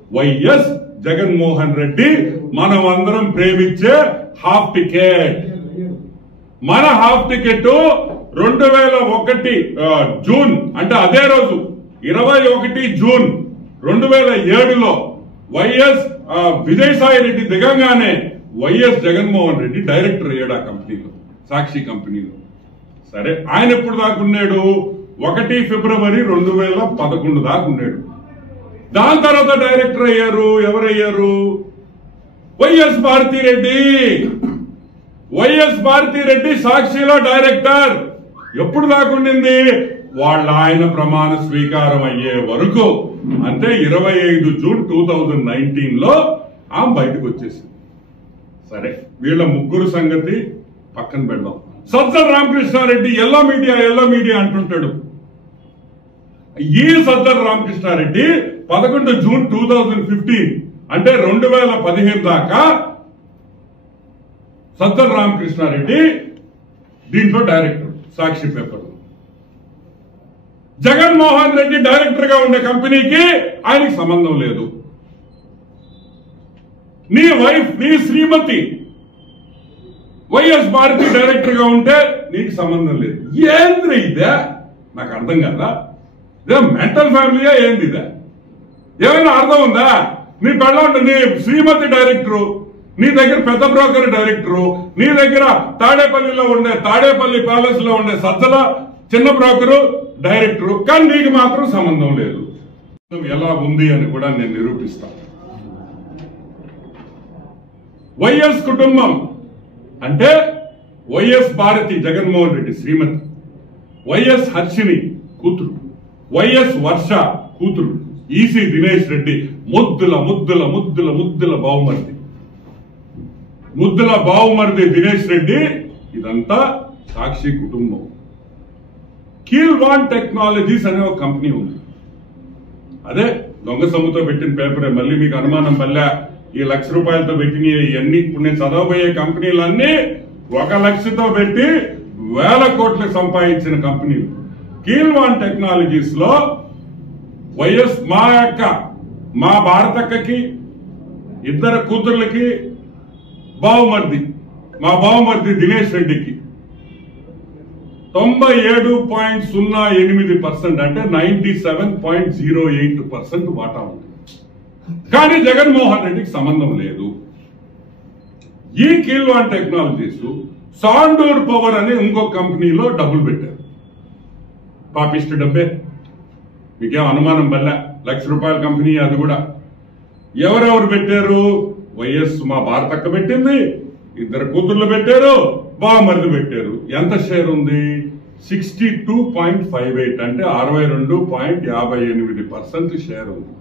YS Jaganmohan Reddy మనమందరం ప్రేమించే half ticket. మన హాఫ్ టికెట్ 2001 జూన్ అంటే అదే రోజు 21 జూన్ 2007లో వైఎస్ విజయసాయి రెడ్డి దిగంగానే వైఎస్ జగన్మోహన్ రెడ్డి డైరెక్టర్ అయ్యాడు ఆ కంపెనీలో, సాక్షి కంపెనీలో. సరే, ఆయన ఎప్పుడు దాకున్నాడు? 1 ఫిబ్రవరి 2011 దాకున్నాడు. దాని తర్వాత డైరెక్టర్ అయ్యారు ఎవరయ్యారు? వైఎస్ భారతిరెడ్డి. వైఎస్ భారతిరెడ్డి సాక్షిలో డైరెక్టర్ ఎప్పుడు దాకుండింది? వాళ్ళ ఆయన ప్రమాణ స్వీకారం అయ్యే వరకు, అంటే 25 జూన్ 2019లో ఆమె బయటకు వచ్చేసింది. సరే, వీళ్ళ ముగ్గురు సంగతి పక్కన పెడదాం. సజ్జల రామకృష్ణారెడ్డి ఎల్లో మీడియా అంటుంటాడు. ఈ సజ్జల రామకృష్ణారెడ్డి 11 జూన్ 2015 అంటే 2015 దాకా సజ్జల రామకృష్ణారెడ్డి దీంట్లో డైరెక్టర్ సాక్షి పేపర్. జగన్మోహన్ రెడ్డి డైరెక్టర్ గా ఉండే కంపెనీకి ఆయనకి సంబంధం లేదు. నీ వైఫ్, నీ శ్రీమతి వైఎస్ భారతి డైరెక్టర్ గా ఉంటే నీకు సంబంధం లేదు. ఏంద్రీ ఇదే? నాకు అర్థం కదా. ఇదే మెంటల్ ఫ్యామిలీయా ఏంది ఇదే? ఏమైనా అర్థం ఉందా? నీ పెళ్ళ నీ శ్రీమతి డైరెక్టరు, నీ దగ్గర పెద్ద బ్రోకర్ డైరెక్టరు, నీ దగ్గర తాడేపల్లి ప్యాలెస్ లో ఉండే సజ్జల చిన్న బ్రోకరు డైరెక్టరు, కానీ నీకు మాత్రం సంబంధం లేదు. ఎలా ఉంది అని కూడా నేను నిరూపిస్తాను. వైఎస్ కుటుంబం అంటే వైఎస్ భారతి జగన్మోహన్ రెడ్డి శ్రీమతి, వైఎస్ హర్షిని కూతురు, వైఎస్ వర్ష కూతురు, ఈసీ దినేష్ రెడ్డి ముద్దుల బావుమర్ది దినేష్ రెడ్డి. ఇదంతా సాక్షి కుటుంబం. కీల్వాన్ టెక్నాలజీస్ అనే ఒక కంపెనీ ఉంది. అదే దొంగ సొమ్ముతో పెట్టిన పేపరే. మళ్ళీ మీకు అనుమానం పల్లె ఈ ₹1,00,000 పెట్టిన ఇవన్నీ ఇప్పుడు నేను చదవబోయే కంపెనీలన్నీ 1 లక్షతో పెట్టి 1000 కోట్లు సంపాదించిన కంపెనీలు. కీల్వాన్ టెక్నాలజీస్ లో వైఎస్ మా భారతక్కకి 2 కూతుర్లకి మా బావమర్ది దినేష్ రెడ్డికి 97.08% అంటే 97.08% వాటా ఉంది. కానీ జగన్మోహన్ రెడ్డికి సంబంధం లేదు. ఈ కీల్వాన్ టెక్నాలజీస్ సాండూర్ పవర్ అనే ఇంకో కంపెనీలో డబ్బులు పెట్టారు. పాపిస్ట్ డబ్బే, మీకేం అనుమానం పల్లె. ₹1,00,000 కంపెనీ అది కూడా. ఎవరెవరు పెట్టారు? వైఎస్ మా భారతక్క పెట్టింది, 2 కూతుర్లు పెట్టారు, బావమరిది పెట్టారు. ఎంత షేర్ ఉంది? 62.58 అంటే 62.58% షేర్ ఉంది.